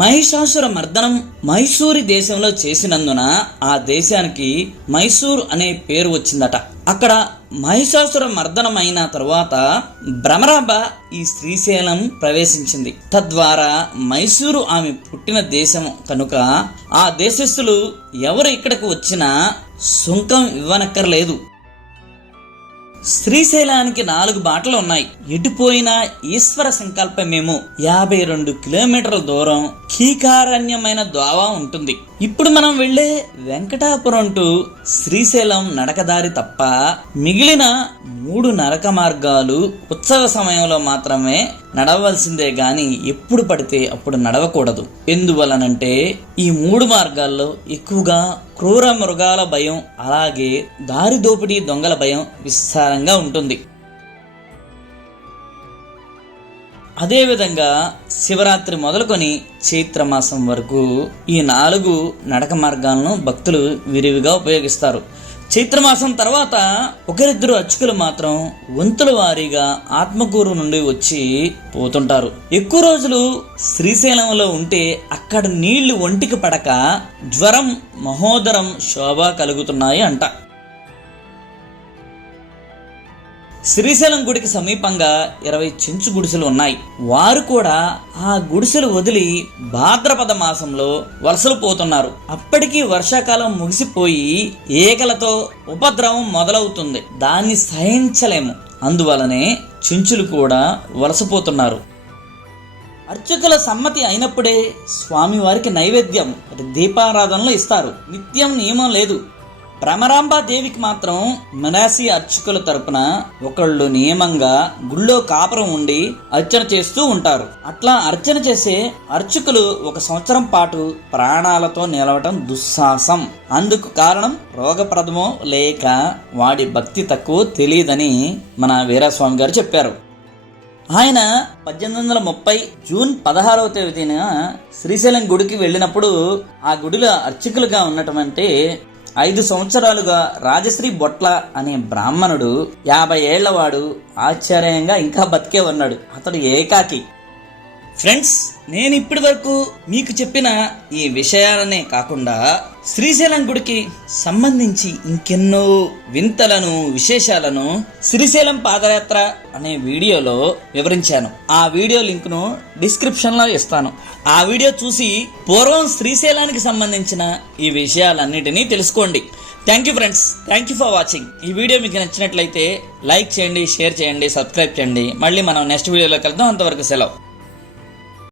మహిషాసుర మర్దనం మైసూరి దేశంలో చేసినందున ఆ దేశానికి మైసూర్ అనే పేరు వచ్చిందట. అక్కడ మహిషాసుర మర్దనం అయిన తరువాత భ్రమరాంబ ఈ శ్రీశైలం ప్రవేశించింది. తద్వారా మైసూరు ఆమె పుట్టిన దేశం కనుక ఆ దేశస్థులు ఎవరు ఇక్కడకు వచ్చినా సుంకం ఇవ్వనక్కర్లేదు. శ్రీశైలానికి 4 బాటలు ఉన్నాయి. ఎటుపోయినా ఈశ్వర సంకల్పమేమో 52 కిలోమీటర్ల దూరం కీకారణ్యమైన ద్వావా ఉంటుంది. ఇప్పుడు మనం వెళ్లే వెంకటాపురం టు శ్రీశైలం నడకదారి తప్ప మిగిలిన 3 నరక మార్గాలు ఉత్సవ సమయంలో మాత్రమే నడవలసిందే గాని ఎప్పుడు పడితే అప్పుడు నడవకూడదు. ఎందువలనంటే ఈ 3 మార్గాల్లో ఎక్కువగా క్రూర మృగాల భయం, అలాగే దారి దోపిడీ దొంగల భయం విస్తారంగా ఉంటుంది. అదేవిధంగా శివరాత్రి మొదలుకొని చైత్రమాసం వరకు ఈ 4 నడక మార్గాలను భక్తులు విరివిగా ఉపయోగిస్తారు. చైత్రమాసం తర్వాత ఒకరిద్దరు అర్చకులు మాత్రం వంతుల వారీగా ఆత్మకూరు నుండి వచ్చి పోతుంటారు. ఎక్కువ రోజులు శ్రీశైలంలో ఉంటే అక్కడ నీళ్లు ఒంటికి పడక జ్వరం, మహోదరం, శోభ కలుగుతున్నాయి అంట. శ్రీశైలం గుడికి సమీపంగా 20 చెంచు గుడిసెలు ఉన్నాయి. వారు కూడా ఆ గుడిసెలు వదిలి భాద్రపద మాసంలో వలసలు పోతున్నారు. అప్పటికి వర్షాకాలం ముగిసిపోయి ఏకలతో ఉపద్రవం మొదలవుతుంది. దాన్ని సహించలేము. అందువలనే చెంచులు కూడా వలసపోతున్నారు. అర్చకుల సమ్మతి అయినప్పుడే స్వామివారికి నైవేద్యం దీపారాధనలు ఇస్తారు. నిత్యం నియమం లేదు. భ్రమరాంబాదేవికి మాత్రం మనాసి అర్చకుల తరపున ఒకళ్ళు నియమంగా గుళ్ళో కాపురం ఉండి అర్చన చేస్తూ ఉంటారు. అట్లా అర్చన చేసే అర్చకులు 1 సంవత్సరం పాటు ప్రాణాలతో నిలవటం దుస్సాహసం. అందుకు కారణం రోగప్రదమో లేక వాడి భక్తి తక్కువ తెలియదని మన వీరస్వామి గారు చెప్పారు. ఆయన 1830 జూన్ 16వ తేదీన శ్రీశైలం గుడికి వెళ్ళినప్పుడు ఆ గుడిలో అర్చకులుగా ఉన్నటువంటి 5 సంవత్సరాలుగా రాజశ్రీ బొట్ల అనే బ్రాహ్మణుడు 50 ఏళ్లవాడు ఆశ్చర్యంగా ఇంకా బతికే ఉన్నాడు. అతడు ఏకాకి. ఫ్రెండ్స్, నేను ఇప్పటి వరకు మీకు చెప్పిన ఈ విషయాలనే కాకుండా శ్రీశైలం గుడికి సంబంధించి ఇంకెన్నో వింతలను, విశేషాలను శ్రీశైలం పాదయాత్ర అనే వీడియోలో వివరించాను. ఆ వీడియో లింక్ను డిస్క్రిప్షన్లో ఇస్తాను. ఆ వీడియో చూసి పూర్వం శ్రీశైలానికి సంబంధించిన ఈ విషయాలన్నిటినీ తెలుసుకోండి. Thank you friends, thank you for watching. ఈ వీడియో మీకు నచ్చినట్లయితే లైక్ చేయండి, షేర్ చేయండి, సబ్స్క్రైబ్ చేయండి. మళ్ళీ మనం నెక్స్ట్ వీడియోలో కలుద్దాం. అంతవరకు సెలవు.